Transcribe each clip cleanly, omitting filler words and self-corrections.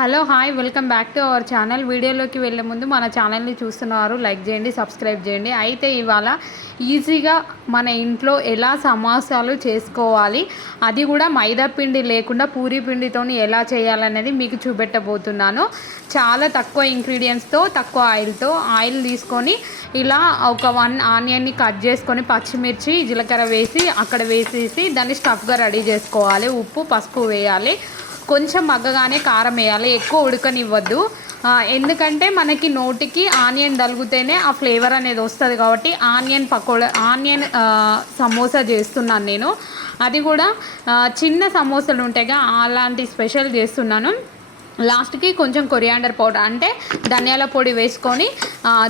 Hello hi welcome back to our channel. వీడియోలోకి వెళ్ళే ముందు మన ఛానల్ని చూస్తున్నారు లైక్ చేయండి, సబ్స్క్రైబ్ చేయండి. అయితే ఇవాళ ఈజీగా మన ఇంట్లో ఎలా సమోసాలు చేసుకోవాలి, అది కూడా మైదా పిండి లేకుండా పూరీ పిండితో ఎలా చేయాలనేది మీకు చూపెట్టబోతున్నాను. చాలా తక్కువ ఇంగ్రీడియంట్స్తో తక్కువ ఆయిల్ తీసుకొని ఇలా ఒక 1 ఆనియన్ని కట్ చేసుకొని పచ్చిమిర్చి జీలకర్ర వేసి అక్కడ వేసేసి దాన్ని స్టఫ్గా రెడీ చేసుకోవాలి. ఉప్పు పసుపు వేయాలి, కొంచెం మగ్గగానే కారం వేయాలి, ఎక్కువ ఉడకనివ్వద్దు. ఎందుకంటే మనకి నోటికి ఆనియన్ తగిలితేనే ఆ ఫ్లేవర్ అనేది వస్తుంది. కాబట్టి ఆనియన్ సమోసా చేస్తున్నాను నేను. అది కూడా చిన్న సమోసాలు ఉంటాయిగా అలాంటి స్పెషల్ చేస్తున్నాను. లాస్ట్కి కొంచెం కొరియాండర్ పౌడర్ అంటే ధనియాల పొడి వేసుకొని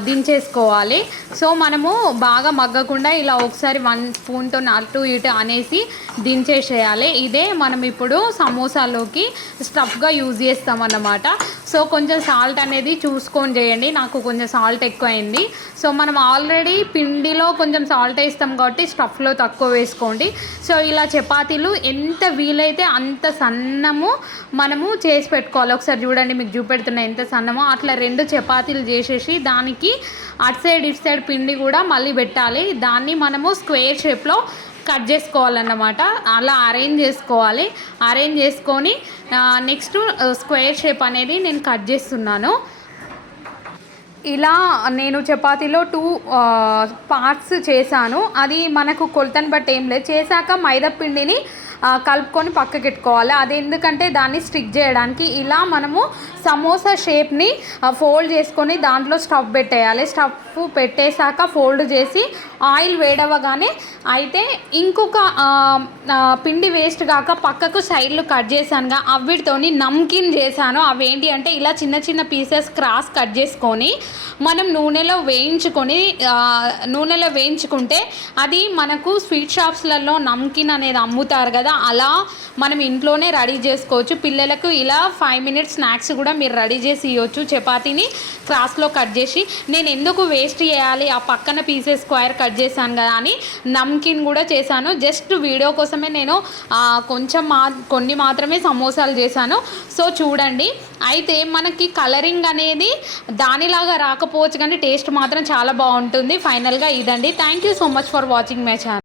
దించేసుకోవాలి. సో మనము బాగా మగ్గకుండా ఇలా ఒకసారి 1 స్పూన్తో అటు ఇటు అనేసి దించేసేయాలి. ఇదే మనం ఇప్పుడు సమోసాలోకి స్టఫ్గా యూజ్ చేస్తామన్నమాట. సో కొంచెం సాల్ట్ అనేది చూసుకొని చేయండి. నాకు కొంచెం సాల్ట్ ఎక్కువ అయింది. సో మనం ఆల్రెడీ పిండిలో కొంచెం సాల్ట్ వేస్తాం కాబట్టి స్టఫ్లో తక్కువ వేసుకోండి. సో ఇలా చపాతీలు ఎంత వీలైతే అంత సన్నము మనము చేసి పెట్టుకోవాలి. ఒకసారి చూడండి, మీకు చూపెడుతున్నా ఎంత సన్నమో. అట్లా 2 చపాతీలు చేసేసి దానికి అటు సైడ్ ఇటు సైడ్ పిండి కూడా మళ్ళీ పెట్టాలి. దాన్ని మనము స్క్వేర్ షేప్లో కట్ చేసుకోవాలన్నమాట. అలా అరేంజ్ చేసుకోవాలి. అరేంజ్ చేసుకొని నెక్స్ట్ స్క్వేర్ షేప్ అనేది నేను కట్ చేస్తున్నాను. ఇలా నేను చపాతీలో 2 పార్ట్స్ చేశాను. అది మనకు కొలతను బట్టి ఏం లేదు. చేశాక మైదా పిండిని కలుపుకొని పక్కకి పెట్టుకోవాలి. అది ఎందుకంటే దాన్ని స్టిక్ చేయడానికి. ఇలా మనము సమోసా షేప్ని ఫోల్డ్ చేసుకొని దాంట్లో స్టఫ్ పెట్టేయాలి. స్టఫ్ పెట్టేశాక ఫోల్డ్ చేసి ఆయిల్ వేడవగానే అయితే ఇంకొక పిండి వేస్ట్ కాక పక్కకు సైడ్లు కట్ చేశానుగా అవిటితోని నమ్కిన్ చేశాను. అవి ఏంటి అంటే ఇలా చిన్న చిన్న పీసెస్ క్రాస్ కట్ చేసుకొని మనం నూనెలో వేయించుకుంటే అది మనకు స్వీట్ షాప్స్లలో నమ్కిన్ అనేది అమ్ముతారు కదా, అలా మనం ఇంట్లోనే రెడీ చేసుకోవచ్చు. పిల్లలకు ఇలా 5 మినిట్స్ స్నాక్స్ కూడా మీరు రెడీ చేసి ఇవ్వచ్చు. చపాతీని క్రాస్లో కట్ చేసి నేను ఎందుకు వేస్ట్ చేయాలి, ఆ పక్కన పీసెస్ స్క్వేర్ కట్ చేశాను కదా అని నమ్కిన్ కూడా చేశాను. జస్ట్ వీడియో కోసమే నేను కొన్ని మాత్రమే సమోసాలు చేశాను. సో చూడండి. అయితే మనకి కలరింగ్ అనేది దానిలాగా రాకపోవచ్చు కానీ టేస్ట్ మాత్రం చాలా బాగుంటుంది. ఫైనల్గా ఇదండి. Thank you so much for watching my channel.